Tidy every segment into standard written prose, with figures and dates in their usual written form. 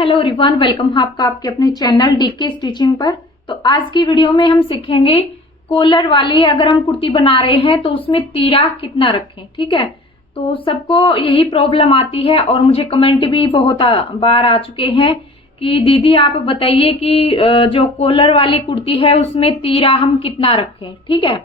Hello everyone, welcome आपका आपके अपने चैनल डीके स्टिचिंग पर। तो आज की वीडियो में हम सीखेंगे कॉलर वाली अगर हम कुर्ती बना रहे हैं तो उसमें तीरा कितना रखें। ठीक है, तो सबको यही प्रॉब्लम आती है और मुझे कमेंट भी बहुत बार आ चुके हैं कि दीदी आप बताइए कि जो कॉलर वाली कुर्ती है उसमें तीरा हम कितना रखें। ठीक है,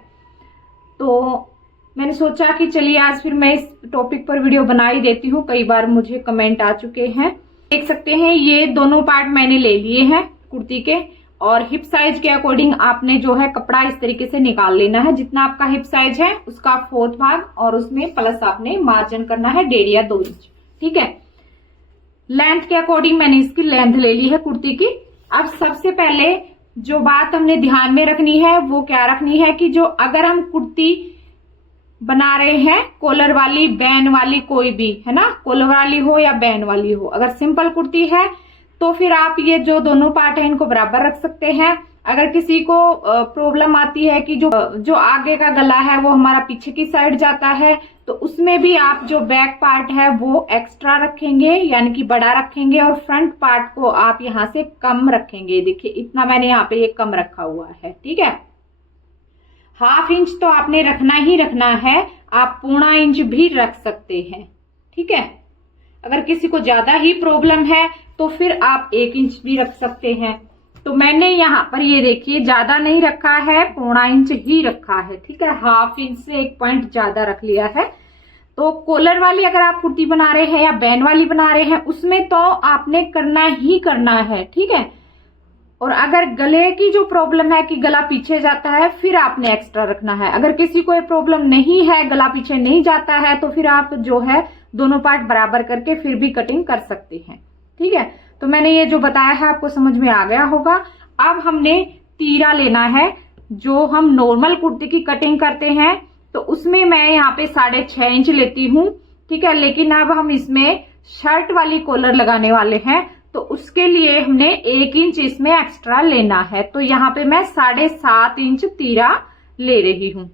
तो मैंने सोचा कि चलिए आज फिर मैं इस टॉपिक पर वीडियो बना ही देती हूँ। कई बार मुझे कमेंट आ चुके हैं। देख सकते हैं ये दोनों पार्ट मैंने ले लिए हैं कुर्ती के, और हिप साइज के अकॉर्डिंग आपने जो है कपड़ा इस तरीके से निकाल लेना है। जितना आपका हिप साइज है उसका 4th भाग और उसमें प्लस आपने मार्जिन करना है 1.5 या 2 इंच। ठीक है, लेंथ के अकॉर्डिंग मैंने इसकी लेंथ ले ली है कुर्ती की। अब सबसे पहले जो बात हमने ध्यान में रखनी है वो क्या रखनी है कि जो अगर हम कुर्ती बना रहे हैं कॉलर वाली, बैन वाली, कोई भी है ना, कॉलर वाली हो या बैन वाली हो, अगर सिंपल कुर्ती है तो फिर आप ये जो दोनों पार्ट है इनको बराबर रख सकते हैं। अगर किसी को प्रॉब्लम आती है कि जो आगे का गला है वो हमारा पीछे की साइड जाता है, तो उसमें भी आप जो बैक पार्ट है वो एक्स्ट्रा रखेंगे, यानी कि बड़ा रखेंगे, और फ्रंट पार्ट को आप यहाँ से कम रखेंगे। देखिए इतना मैंने यहाँ पे ये कम रखा हुआ है। ठीक है, 1/2 इंच तो आपने रखना ही रखना है, आप 1/4 इंच भी रख सकते हैं। ठीक है, अगर किसी को ज्यादा ही प्रॉब्लम है तो फिर आप 1 इंच भी रख सकते हैं। तो मैंने यहाँ पर ये देखिए ज्यादा नहीं रखा है, 1/4 इंच ही रखा है। ठीक है, 1/2 इंच से 1 पॉइंट ज्यादा रख लिया है। तो कॉलर वाली अगर आप कुर्ती बना रहे हैं या बैन वाली बना रहे हैं उसमें तो आपने करना ही करना है। ठीक है, और अगर गले की जो प्रॉब्लम है कि गला पीछे जाता है फिर आपने एक्स्ट्रा रखना है। अगर किसी को प्रॉब्लम नहीं है, गला पीछे नहीं जाता है, तो फिर आप जो है दोनों पार्ट बराबर करके फिर भी कटिंग कर सकते हैं। ठीक है, तो मैंने ये जो बताया है आपको समझ में आ गया होगा। अब हमने तीरा लेना है। जो हम नॉर्मल कुर्ती की कटिंग करते हैं तो उसमें मैं यहाँ पे 6.5 इंच लेती हूँ। ठीक है, लेकिन अब हम इसमें शर्ट वाली कॉलर लगाने वाले हैं तो उसके लिए हमने 1 इंच इसमें एक्स्ट्रा लेना है। तो यहाँ पे मैं 7.5 इंच तीरा ले रही हूं।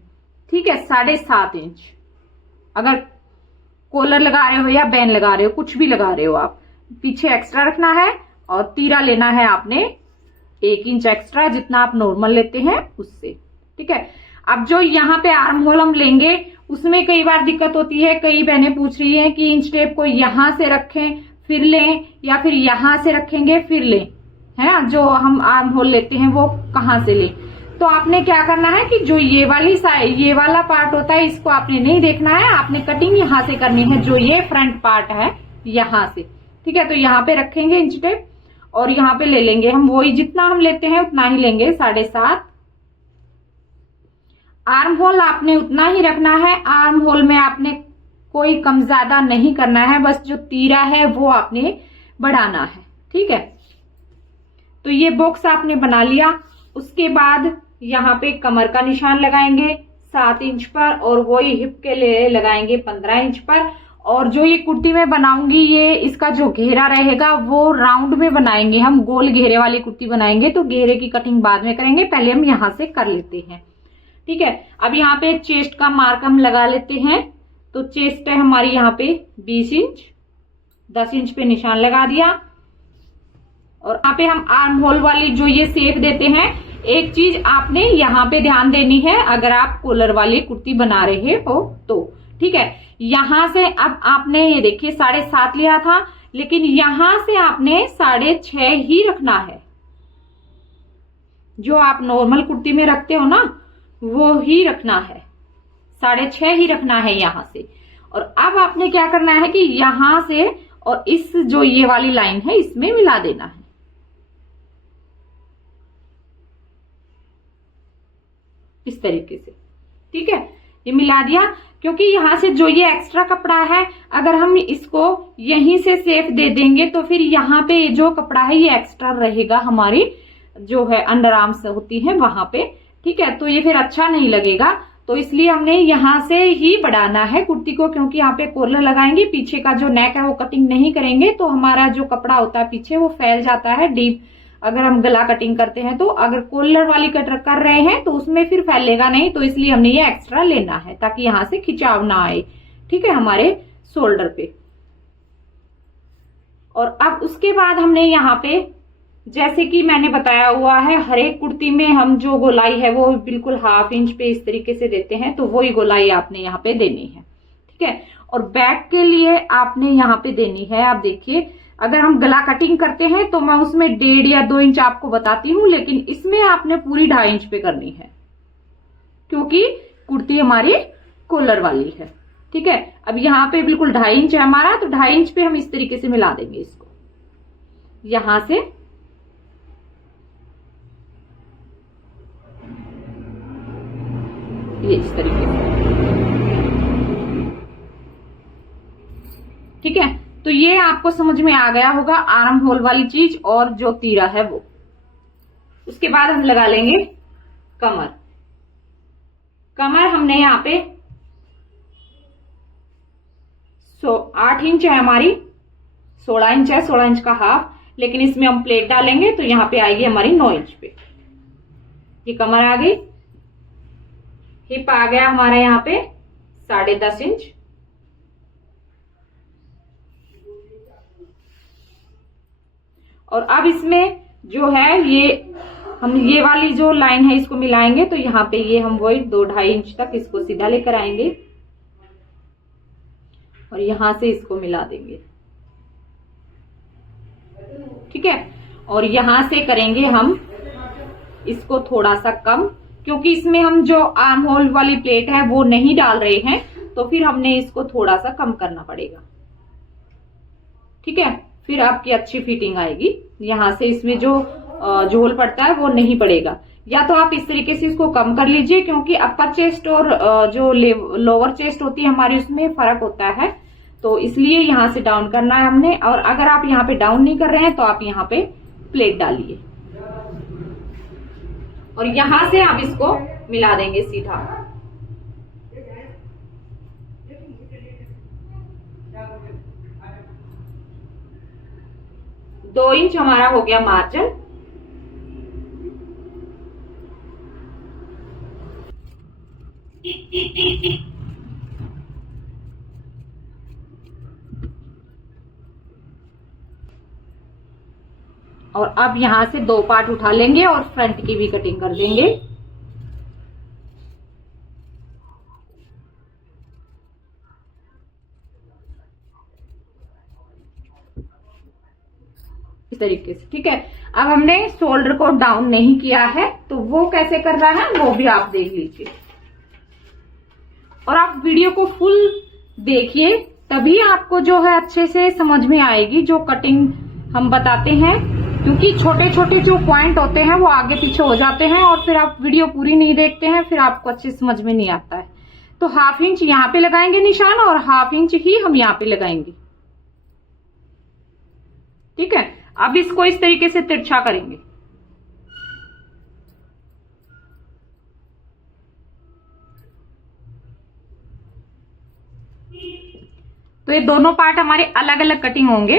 ठीक है, 7.5 इंच अगर कॉलर लगा रहे हो या बैन लगा रहे हो, कुछ भी लगा रहे हो आप, पीछे एक्स्ट्रा रखना है और तीरा लेना है आपने 1 इंच एक्स्ट्रा, जितना आप नॉर्मल लेते हैं उससे। ठीक है, अब जो यहाँ पे आर्म होल हम लेंगे उसमें कई बार दिक्कत होती है। कई बहनें पूछ रही है कि इंच टेप को यहां से रखें फिर लें या फिर यहां से रखेंगे फिर लें, है ना, जो हम आर्म होल लेते हैं वो कहां से लें। तो आपने क्या करना है कि जो ये वाली साइड, ये वाला पार्ट होता है, इसको आपने नहीं देखना है, आपने कटिंग यहां से करनी है, जो ये फ्रंट पार्ट है यहां से। ठीक है, तो यहाँ पे रखेंगे इंच टेप और यहाँ पे ले लेंगे हम वही, जितना हम लेते हैं उतना ही लेंगे, 7.5। आर्म होल आपने उतना ही रखना है। आर्म होल में आपने कोई कम ज्यादा नहीं करना है, बस जो तीरा है वो आपने बढ़ाना है। ठीक है, तो ये बॉक्स आपने बना लिया। उसके बाद यहाँ पे कमर का निशान लगाएंगे 7 इंच पर और वही हिप के लिए लगाएंगे 15 इंच पर। और जो ये कुर्ती में बनाऊंगी, ये इसका जो घेरा रहेगा वो राउंड में बनाएंगे हम, गोल घेरे वाली कुर्ती बनाएंगे। तो घेरे की कटिंग बाद में करेंगे, पहले हम यहां से कर लेते हैं। ठीक है, अब यहाँ पे चेस्ट का मार्क हम लगा लेते हैं। तो चेस्ट है हमारी यहाँ पे 20 इंच, 10 इंच पे निशान लगा दिया। और यहाँ पे हम आर्म होल वाली जो ये शेप देते हैं, एक चीज आपने यहाँ पे ध्यान देनी है अगर आप कॉलर वाली कुर्ती बना रहे हो तो। ठीक है, यहां से अब आपने ये देखिए 7.5 लिया था, लेकिन यहां से आपने 6.5 ही रखना है। जो आप नॉर्मल कुर्ती में रखते हो ना वो ही रखना है, 6.5 ही रखना है यहां से। और अब आपने क्या करना है कि यहां से और इस जो ये वाली लाइन है इसमें मिला देना है, इस तरीके से। ठीक है, ये मिला दिया, क्योंकि यहां से जो ये एक्स्ट्रा कपड़ा है अगर हम इसको यहीं से सेफ दे देंगे तो फिर यहाँ पे जो कपड़ा है ये एक्स्ट्रा रहेगा, हमारी जो है अंडर आर्म्स होती है वहां पे। ठीक है, तो ये फिर अच्छा नहीं लगेगा। तो इसलिए हमने यहां से ही बढ़ाना है कुर्ती को, क्योंकि यहाँ पे कॉलर लगाएंगे, पीछे का जो नेक है वो कटिंग नहीं करेंगे तो हमारा जो कपड़ा होता है पीछे वो फैल जाता है डीप। अगर हम गला कटिंग करते हैं तो अगर कॉलर वाली कटर कर रहे हैं तो उसमें फिर फैलेगा नहीं, तो इसलिए हमने ये एक्स्ट्रा लेना है ताकि यहां से खिंचाव ना आए। ठीक है, हमारे शोल्डर पे। और अब उसके बाद हमने यहाँ पे जैसे कि मैंने बताया हुआ है, हर एक कुर्ती में हम जो गोलाई है वो बिल्कुल 1/2 इंच पे इस तरीके से देते हैं, तो वही गोलाई आपने यहाँ पे देनी है। ठीक है, और बैक के लिए आपने यहाँ पे देनी है, आप देखिए अगर हम गला कटिंग करते हैं तो मैं उसमें 1.5 या 2 इंच आपको बताती हूँ, लेकिन इसमें आपने पूरी 2.5 इंच पे करनी है क्योंकि कुर्ती हमारी कॉलर वाली है। ठीक है, अब यहाँ पे बिल्कुल 2.5 इंच है हमारा, तो 2.5 इंच पे हम इस तरीके से मिला देंगे इसको, यहां से ये इस तरीके से। ठीक है, तो ये आपको समझ में आ गया होगा आर्म होल वाली चीज और जो तीरा है वो। उसके बाद हम लगा लेंगे कमर। कमर हमने यहाँ पे 8 इंच है हमारी, 16 इंच है, 16 इंच का हाफ, लेकिन इसमें हम प्लेट डालेंगे तो यहाँ पे आएगी हमारी 9 इंच पे। ये कमर आ गई। हिप आ गया हमारा यहाँ पे 10.5 इंच। और अब इसमें जो है ये वाली जो लाइन है इसको मिलाएंगे, तो यहाँ पे ये हम वही 2-2.5 इंच तक इसको सीधा लेकर आएंगे और यहां से इसको मिला देंगे। ठीक है, और यहां से करेंगे हम इसको थोड़ा सा कम, क्योंकि इसमें हम जो आर्म होल वाली प्लेट है वो नहीं डाल रहे हैं, तो फिर हमने इसको थोड़ा सा कम करना पड़ेगा। ठीक है, फिर आपकी अच्छी फिटिंग आएगी। यहां से इसमें जो झोल पड़ता है वो नहीं पड़ेगा, या तो आप इस तरीके से इसको कम कर लीजिए, क्योंकि अपर चेस्ट और जो लोअर चेस्ट होती है हमारी उसमें फर्क होता है, तो इसलिए यहां से डाउन करना है हमने। और अगर आप यहाँ पे डाउन नहीं कर रहे हैं तो आप यहाँ पे प्लेट डालिए और यहां से आप इसको मिला देंगे सीधा। दो इंच हमारा हो गया मार्जिन। और अब यहां से 2 पार्ट उठा लेंगे और फ्रंट की भी कटिंग कर देंगे। इस तरीके से। ठीक है, अब हमने शोल्डर को डाउन नहीं किया है, तो वो कैसे करना है वो भी आप देख लीजिए और आप वीडियो को फुल देखिए, तभी आपको जो है अच्छे से समझ में आएगी जो कटिंग हम बताते हैं, क्योंकि छोटे छोटे जो पॉइंट होते हैं वो आगे पीछे हो जाते हैं और फिर आप वीडियो पूरी नहीं देखते हैं, फिर आपको अच्छे समझ में नहीं आता है। तो 1/2 इंच यहाँ पे लगाएंगे निशान और 1/2 इंच ही हम यहाँ पे लगाएंगे। ठीक है, अब इसको इस तरीके से तिरछा करेंगे। तो ये दोनों पार्ट हमारे अलग अलग कटिंग होंगे।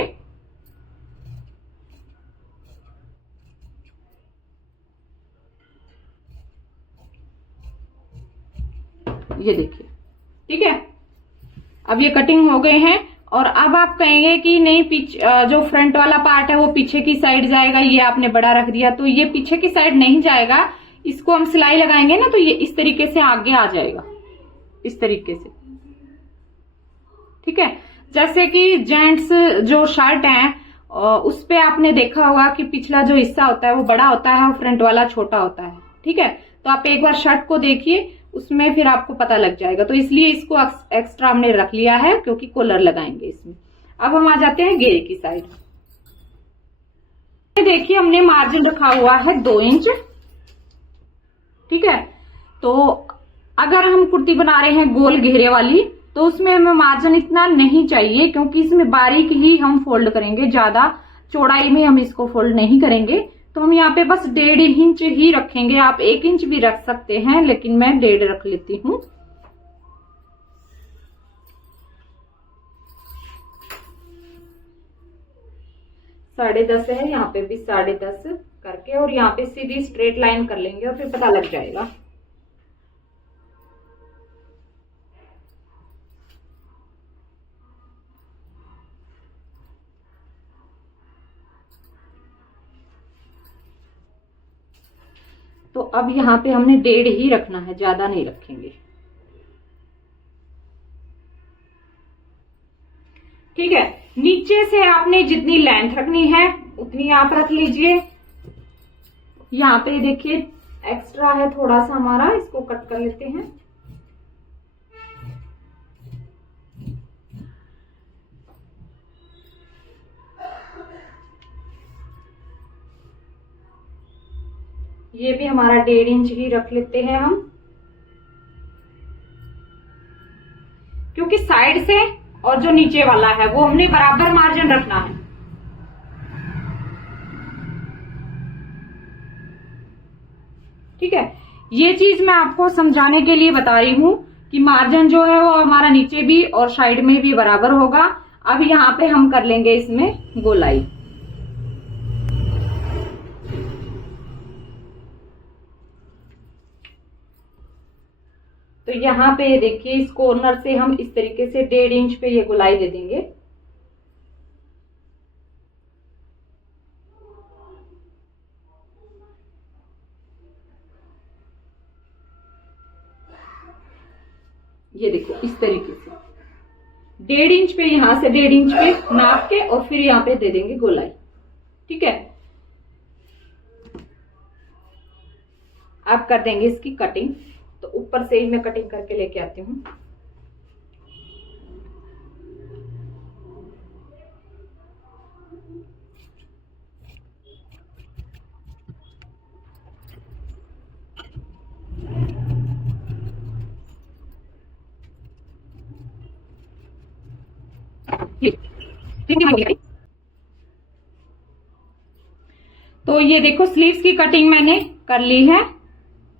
ये देखिए। ठीक है, अब ये कटिंग हो गए हैं और अब आप कहेंगे कि नहीं पीछे जो फ्रंट वाला पार्ट है वो पीछे की साइड जाएगा, ये आपने बड़ा रख दिया, तो ये पीछे की साइड नहीं जाएगा। इसको हम सिलाई लगाएंगे ना तो ये इस तरीके से आगे आ जाएगा, इस तरीके से। ठीक है, जैसे कि जेंट्स जो शर्ट है उस पे आपने देखा होगा कि पिछला जो हिस्सा होता है वो बड़ा होता है और फ्रंट वाला छोटा होता है। ठीक है, तो आप एक बार शर्ट को देखिए, उसमें फिर आपको पता लग जाएगा। तो इसलिए इसको एक्स्ट्रा हमने रख लिया है क्योंकि कॉलर लगाएंगे इसमें। अब हम आ जाते हैं घेरे की साइड। देखिए हमने मार्जिन रखा हुआ है 2 इंच। ठीक है, तो अगर हम कुर्ती बना रहे हैं गोल घेरे वाली तो उसमें हमें मार्जिन इतना नहीं चाहिए, क्योंकि इसमें बारीक ही हम फोल्ड करेंगे, ज्यादा चौड़ाई में हम इसको फोल्ड नहीं करेंगे। तो हम यहाँ पे बस 1.5 इंच ही रखेंगे। आप 1 इंच भी रख सकते हैं, लेकिन मैं 1.5 रख लेती हूँ। साढ़े 10 है, यहाँ पे भी 10.5 करके और यहाँ पे सीधी स्ट्रेट लाइन कर लेंगे और फिर पता लग जाएगा। तो अब यहाँ पे हमने 1.5 ही रखना है, ज्यादा नहीं रखेंगे। ठीक है, नीचे से आपने जितनी लेंथ रखनी है उतनी आप रख लीजिए। यहाँ पे देखिए एक्स्ट्रा है थोड़ा सा हमारा, इसको कट कर लेते हैं। ये भी हमारा 1.5 इंच ही रख लेते हैं हम, क्योंकि साइड से और जो नीचे वाला है वो हमने बराबर मार्जिन रखना है। ठीक है, ये चीज मैं आपको समझाने के लिए बता रही हूं कि मार्जिन जो है वो हमारा नीचे भी और साइड में भी बराबर होगा। अब यहाँ पे हम कर लेंगे इसमें गोलाई। तो यहाँ पे देखिए इस कॉर्नर से हम इस तरीके से 1.5 इंच पे ये गोलाई दे देंगे। ये देखो इस तरीके से 1.5 इंच पे, यहां से 1.5 इंच पे नाप के और फिर यहाँ पे दे देंगे गोलाई। ठीक है, अब कर देंगे इसकी कटिंग। तो ऊपर से ही मैं कटिंग करके लेके आती हूँ। तो ये देखो स्लीव्स की कटिंग मैंने कर ली है।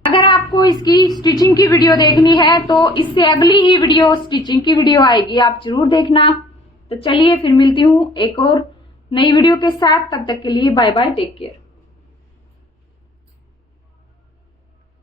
अगर आपको इसकी स्टिचिंग की वीडियो देखनी है तो इससे अगली ही वीडियो स्टिचिंग की वीडियो आएगी, आप जरूर देखना। तो चलिए फिर मिलती हूँ एक और नई वीडियो के साथ, तब तक के लिए बाय बाय, टेक केयर।